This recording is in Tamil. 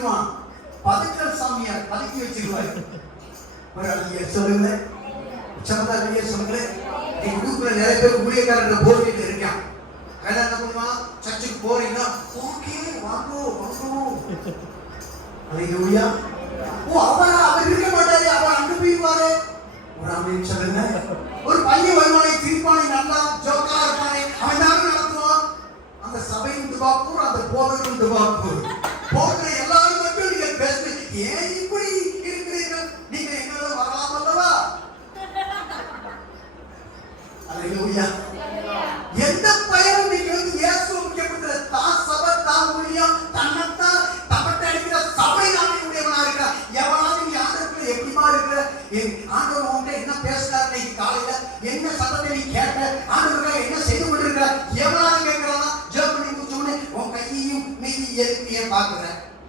பண்ணிடுவான். பதுக்கல் சாமியார் பதுக்கி வச்சிருவாரு. ஒரு அழிய சொல்லுங்க, உச்சமதாரியே சொல்லுங்க. எங்க குரூப்ல நிறைய பேர் ஊழியக்காரர்கள் போட்டிட்டு இருக்கான். என்ன பண்ணுவான், சர்ச்சுக்கு போறீங்கன்னா ஓகே வாங்கோ வாங்கோ. அல்லேலூயா. அவர் இருக்க மாட்டாரு, அவர் அங்க போயிடுவாரு. ஒரு ஆமென் சொல்லுங்க. ஒரு பையன் வருவானே, சிரிப்பானே, நல்லா ஜோக்கா இருப்பானே, அவன் தான் நடத்துவான். அந்த சபையின் துபாக்கூர், அந்த போதகரின் துபாக்கூர்.